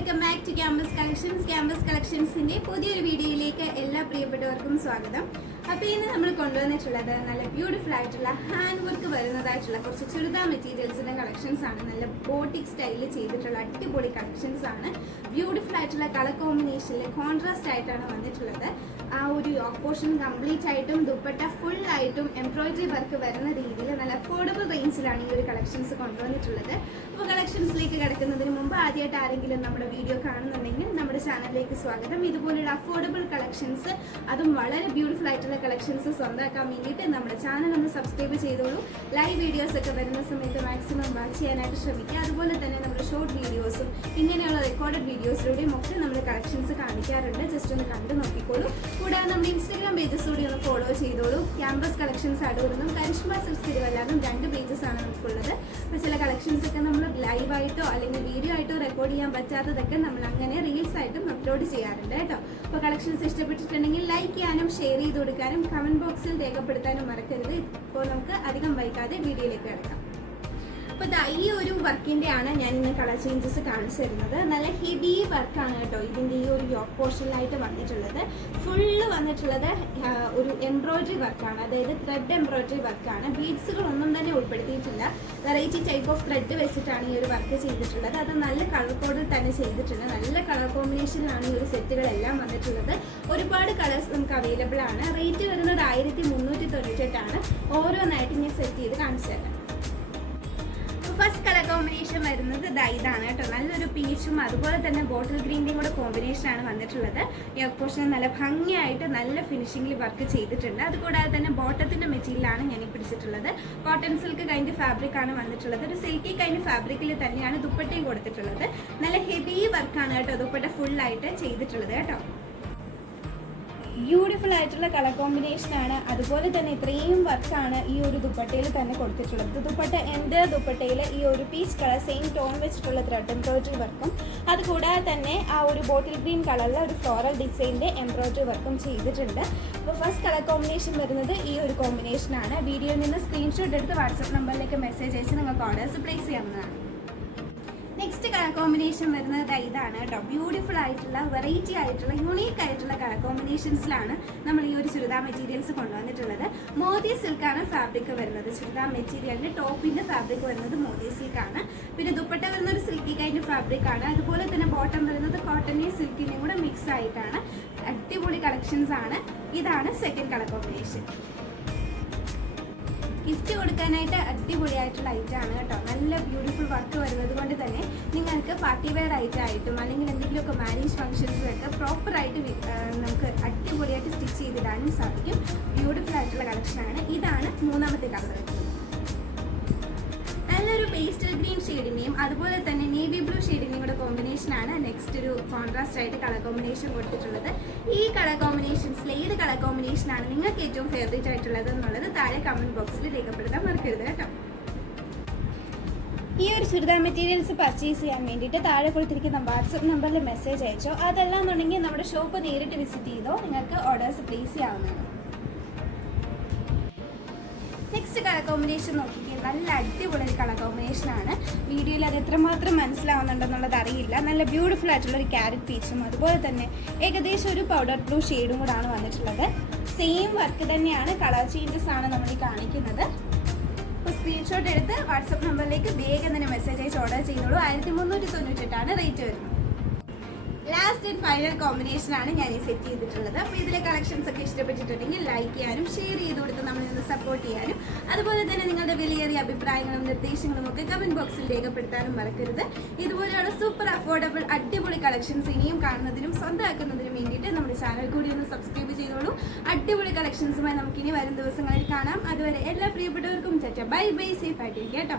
Welcome back to Campus Collections. Campus കളക്ഷൻസിന്റെ പുതിയൊരു വീഡിയോയിലേക്ക് എല്ലാ പ്രിയപ്പെട്ടവർക്കും സ്വാഗതം. അപ്പോൾ ഇന്ന് നമ്മൾ കൊണ്ടുവന്നിട്ടുള്ളത് നല്ല ബ്യൂട്ടിഫുൾ ആയിട്ടുള്ള ഹാൻഡ് വർക്ക് വരുന്നതായിട്ടുള്ള കുറച്ച് ചുരിദാർ മെറ്റീരിയൽസിന്റെ കളക്ഷൻസ് ആണ്. നല്ല ബോട്ടിക് സ്റ്റൈലിൽ ചെയ്തിട്ടുള്ള അടിപൊളി കളക്ഷൻസ് ആണ്. ബ്യൂട്ടിഫുൾ ആയിട്ടുള്ള കളർ കോമ്പിനേഷനിൽ കോൺട്രാസ്റ്റ് ആയിട്ടാണ് വന്നിട്ടുള്ളത്. ആ ഒരു യോക്ക് പോർഷൻ കംപ്ലീറ്റ് ആയിട്ടും ദുപ്പട്ട ഫുൾ ആയിട്ടും എംബ്രോയിഡറി വർക്ക് വരുന്ന രീതിയിൽ നല്ല അഫോർഡബിൾ റേഞ്ചിലാണ് ഈ ഒരു കളക്ഷൻസ് കൊണ്ടുവന്നിട്ടുള്ളത്. അപ്പോൾ കളക്ഷൻസിലേക്ക് കിടക്കുന്നതിന് മുമ്പ് ആദ്യമായിട്ട് ആരെങ്കിലും നമ്മുടെ വീഡിയോ കാണുന്നുണ്ടെങ്കിൽ നമ്മുടെ ചാനലിലേക്ക് സ്വാഗതം. ഇതുപോലുള്ള അഫോർഡബിൾ കളക്ഷൻസ്, അതും വളരെ ബ്യൂട്ടിഫുൾ ആയിട്ടുള്ള കളക്ഷൻസ് സ്വന്തമാക്കാൻ വേണ്ടിയിട്ട് നമ്മുടെ ചാനൽ ഒന്ന് സബ്സ്ക്രൈബ് ചെയ്തോളൂ. ലൈവ് വീഡിയോസ് ഒക്കെ വരുന്ന സമയത്ത് മാക്സിമം വാച്ച് ചെയ്യാനായിട്ട് ശ്രമിക്കുക. അതുപോലെ തന്നെ നമ്മുടെ ഷോർട്ട് വീഡിയോസും ഇങ്ങനെയുള്ള റെക്കോർഡഡ് വീഡിയോസിലൂടെയും ഒക്കെ നമ്മൾ കളക്ഷൻസ് കാണിക്കാറുണ്ട്. ജസ്റ്റ് ഒന്ന് കണ്ടു നോക്കിക്കോളൂ. കൂടാതെ നമ്മുടെ ഇൻസ്റ്റാഗ്രാം പേജസ് കൂടി ഒന്ന് ഫോളോ ചെയ്തോളൂ. ക്യാമ്പസ് കളക്ഷൻസ് അടൂർന്നും കരിഷ്മ സിൽക്സ് തിരുവല്ലാന്നും 2 പേജസ് ആണ് നമുക്കുള്ളത്. അപ്പോൾ ചില കളക്ഷൻസ് ഒക്കെ നമ്മൾ ലൈവായിട്ടോ അല്ലെങ്കിൽ വീഡിയോ ആയിട്ടോ റെക്കോർഡ് ചെയ്യാൻ പറ്റാത്തതൊക്കെ നമ്മൾ അങ്ങനെ റീൽസ് ആയിട്ടും അപ്ലോഡ് ചെയ്യാറുണ്ട് കേട്ടോ. അപ്പോൾ കളക്ഷൻസ് ഇഷ്ടപ്പെട്ടിട്ടുണ്ടെങ്കിൽ ലൈക്ക് ചെയ്യാനും ഷെയർ ചെയ്ത് കൊടുക്കാനും കമന്റ് ബോക്സിൽ രേഖപ്പെടുത്താനും മറക്കരുത്. ഇപ്പോൾ നമുക്ക് അധികം വൈകാതെ വീഡിയോയിലേക്ക് കിടക്കാം. അപ്പോൾ ഈ ഒരു വർക്കിൻ്റെ ആണ് ഞാൻ ഇന്ന് കളർ ചേഞ്ചസ് കാണിച്ചു തരുന്നത്. നല്ല ഹെവി വർക്കാണ് കേട്ടോ ഇതിൻ്റെ ഈ ഒരു യോക്ക് പോർഷനിലായിട്ട് വന്നിട്ടുള്ളത്. ഫുള്ള് വന്നിട്ടുള്ളത് ഒരു എംബ്രോയിഡറി വർക്കാണ്, അതായത് ത്രെഡ് എംബ്രോയിഡറി വർക്കാണ്. ബീഡ്സുകളൊന്നും തന്നെ ഉൾപ്പെടുത്തിയിട്ടില്ല. വെറൈറ്റി ടൈപ്പ് ഓഫ് ത്രെഡ് വെച്ചിട്ടാണ് ഈ ഒരു വർക്ക് ചെയ്തിട്ടുള്ളത്. അത് നല്ല കളർ കോഡിൽ തന്നെ ചെയ്തിട്ടുണ്ട്. നല്ല കളർ കോമ്പിനേഷനിലാണ് ഈ ഒരു സെറ്റുകളെല്ലാം വന്നിട്ടുള്ളത്. ഒരുപാട് കളേഴ്സ് നമുക്ക് അവൈലബിൾ ആണ്. റേറ്റ് വരുന്നത് 1398 ഓരോന്നായിട്ട് ഞാൻ സെറ്റ് ചെയ്ത് കാണിച്ചു തരാം. ഫസ്റ്റ് കളർ കോമ്പിനേഷൻ വരുന്നത് ഇതാണ് കേട്ടോ. നല്ലൊരു പീച്ചും അതുപോലെ തന്നെ ബോട്ടിൽ ഗ്രീൻ്റെയും കൂടെ കോമ്പിനേഷനാണ് വന്നിട്ടുള്ളത്. യോക്ക് പോർഷൻ നല്ല ഭംഗിയായിട്ട് നല്ല ഫിനിഷിംഗിൽ വർക്ക് ചെയ്തിട്ടുണ്ട്. അതുകൂടാതെ തന്നെ ബോട്ടത്തിൻ്റെ മെറ്റീരിയലാണ് ഞാൻ പിടിച്ചിട്ടുള്ളത്. കോട്ടൺ സിൽക്ക് കൈൻഡ് ഫാബ്രിക് ആണ് വന്നിട്ടുള്ളത്. ഒരു സിൽക്കി കൈൻഡ് ഫാബ്രിക്കിൽ തന്നെയാണ് ദുപ്പട്ടയും കൊടുത്തിട്ടുള്ളത്. നല്ല ഹെവി വർക്കാണ് കേട്ടോ ദുപ്പട്ട ഫുള്ളായിട്ട് ചെയ്തിട്ടുള്ളത് കേട്ടോ. ബ്യൂട്ടിഫുൾ ആയിട്ടുള്ള കളർ കോമ്പിനേഷൻ ആണ്. അതുപോലെ തന്നെ ഇത്രയും വർക്കാണ് ഈ ഒരു ദുപ്പട്ടയിൽ തന്നെ കൊടുത്തിട്ടുള്ളത്. ദുപ്പട്ട എൻ്റെ ദുപ്പട്ടയിൽ ഈ ഒരു പീച്ച് കളർ സെയിം ടോൺ വെച്ചിട്ടുള്ള ത്രെഡ് എംബ്രോയിഡറി വർക്കും അതുകൂടാതെ തന്നെ ആ ഒരു ബോട്ടിൽ ഗ്രീൻ കളറിലെ ഒരു ഫ്ലോറൽ ഡിസൈനിൻ്റെ എംബ്രോയിഡറി വർക്കും ചെയ്തിട്ടുണ്ട്. അപ്പോൾ ഫസ്റ്റ് കളർ കോമ്പിനേഷൻ വരുന്നത് ഈ ഒരു കോമ്പിനേഷനാണ്. വീഡിയോയിൽ നിന്ന് സ്ക്രീൻഷോട്ട് എടുത്ത് വാട്സപ്പ് നമ്പറിലേക്ക് മെസ്സേജ് അയച്ച് നിങ്ങൾക്ക് ഓർഡേഴ്സ് പ്ലേസ് ചെയ്യാവുന്നതാണ്. നെക്സ്റ്റ് കളർ കോമ്പിനേഷൻ വരുന്നത് ഇതാണ് കേട്ടോ. ബ്യൂട്ടിഫുൾ ആയിട്ടുള്ള വെറൈറ്റി ആയിട്ടുള്ള യുണീക്ക് ആയിട്ടുള്ള കളർ കോമ്പിനേഷൻസിലാണ് നമ്മൾ ഈ ഒരു ചുരിദാർ മെറ്റീരിയൽസ് കൊണ്ടുവന്നിട്ടുള്ളത്. മോദി സിൽക്കാണ് ഫാബ്രിക് വരുന്നത്. ചുരിദാർ മെറ്റീരിയലിന്റെ ടോപ്പിന്റെ ഫാബ്രിക് വരുന്നത് മോദി സിൽക്കാണ്. പിന്നെ ദുപ്പട്ട വരുന്ന ഒരു സിൽക്കി കൈൻഡ് ഫാബ്രിക് ആണ്. അതുപോലെ തന്നെ ബോട്ടം വരുന്നത് കോട്ടനെയും സിൽക്കിനെയും കൂടെ മിക്സ് ആയിട്ടാണ്. അടിപൊളി കളക്ഷൻസ് ആണ്. ഇതാണ് സെക്കൻഡ് കളർ കോമ്പിനേഷൻ. ഗിഫ്റ്റ് കൊടുക്കാനായിട്ട് അടിപൊളിയായിട്ടുള്ള ഐറ്റമാണ് കേട്ടോ. നല്ല ബ്യൂട്ടിഫുൾ വർക്ക് വരുന്നത് കൊണ്ട് തന്നെ നിങ്ങൾക്ക് പാർട്ടി വെയർ ഐറ്റമായിട്ടും അല്ലെങ്കിൽ എന്തെങ്കിലുമൊക്കെ മാരേജ് ഫംഗ്ഷൻസിലൊക്കെ പ്രോപ്പറായിട്ട് നമുക്ക് അടിപൊളിയായിട്ട് സ്റ്റിച്ച് ചെയ്തിടാനും സാധിക്കും. ബ്യൂട്ടിഫുൾ ആയിട്ടുള്ള കളക്ഷനാണ്. ഇതാണ് മൂന്നാമത്തെ കളർ. നല്ലൊരു പേസ്റ്റൽ ഗ്രീൻ ഷെയ്ഡിൻ്റെയും അതുപോലെ തന്നെ നേവി ബ്ലൂ ഷെയ്ഡിൻ്റെയും കൂടെ കോമ്പിനേഷനാണ് നെക്സ്റ്റ് ഒരു കോൺട്രാസ്റ്റ് ആയിട്ട് കളർ കോമ്പിനേഷൻ കൊടുത്തിട്ടുള്ളത്. ഈ കളർ കോമ്പിനേഷൻസിൽ ഏത് കളർ കോമ്പിനേഷനാണ് നിങ്ങൾക്ക് ഏറ്റവും ഫേവറേറ്റ് ആയിട്ടുള്ളത് എന്നുള്ളത് താഴെ കമൻറ്റ് ബോക്സിൽ രേഖപ്പെടുത്താൻ മറക്കരുത് കേട്ടോ. ഈ ഒരു ചുരിദാർ മെറ്റീരിയൽസ് പർച്ചേസ് ചെയ്യാൻ വേണ്ടിയിട്ട് താഴെ കൊടുത്തിരിക്കുന്ന വാട്സപ്പ് നമ്പറിൽ മെസ്സേജ് അയച്ചോ. അതല്ലാന്നുണ്ടെങ്കിൽ നമ്മുടെ ഷോപ്പ് നേരിട്ട് വിസിറ്റ് ചെയ്തോ നിങ്ങൾക്ക് ഓർഡേഴ്സ് പ്ലേസ് ചെയ്യാവുന്നതാണ്. നെക്സ്റ്റ് കളർ കോമ്പിനേഷൻ നോക്കിക്കേ. നല്ല അടിപൊളി കളർ കോമ്പിനേഷനാണ്. വീഡിയോയിൽ അത് എത്രമാത്രം മനസ്സിലാവുന്നുണ്ടെന്നുള്ളത് അറിയില്ല. നല്ല ബ്യൂട്ടിഫുൾ ആയിട്ടുള്ള ഒരു ക്യാരറ്റ് പീച്ചും അതുപോലെ തന്നെ ഏകദേശം ഒരു പൗഡർ ബ്ലൂ ഷെയ്ഡും കൂടാണ് വന്നിട്ടുള്ളത്. സെയിം വർക്ക് തന്നെയാണ്. കളർ ചേഞ്ചസ് ആണ് നമ്മൾ കാണിക്കുന്നത്. അപ്പോൾ സ്ക്രീൻഷോട്ട് എടുത്ത് വാട്സപ്പ് നമ്പറിലേക്ക് വേഗം തന്നെ മെസ്സേജ് അയച്ച് ഓർഡർ ചെയ്യുന്നുള്ളൂ. 1398 റേറ്റ് വരുന്നത്. ലാസ്റ്റ് ആൻഡ് ഫൈനൽ കോമ്പിനേഷൻ ആണ് ഞാൻ ഈ സെറ്റ് ചെയ്തിട്ടുള്ളത്. അപ്പോൾ ഇതിലെ കളക്ഷൻസ് ഒക്കെ ഇഷ്ടപ്പെട്ടിട്ടുണ്ടെങ്കിൽ ലൈക്ക് ചെയ്യാനും ഷെയർ ചെയ്ത് കൊടുത്ത് നമ്മളിൽ നിന്ന് സപ്പോർട്ട് ചെയ്യാനും അതുപോലെ തന്നെ നിങ്ങളുടെ വിലയേറിയ അഭിപ്രായങ്ങളും നിർദ്ദേശങ്ങളും ഒക്കെ കമൻറ്റ് ബോക്സിൽ രേഖപ്പെടുത്താനും മറക്കരുത്. ഇതുപോലെയുള്ള സൂപ്പർ അഫോർഡബിൾ അടിപൊളി കളക്ഷൻസ് ഇനിയും കാണുന്നതിനും സ്വന്തമാക്കുന്നതിനും വേണ്ടിയിട്ട് നമ്മുടെ ചാനൽ കൂടി ഒന്ന് സബ്സ്ക്രൈബ് ചെയ്തോളൂ. അടിപൊളി കളക്ഷൻസുമായി നമുക്കിനി വരും ദിവസങ്ങളിൽ കാണാം. അതുവരെ എല്ലാ പ്രിയപ്പെട്ടവർക്കും ബൈ ബൈ, സേഫ് ആയിട്ടിരിക്കുക കേട്ടോ.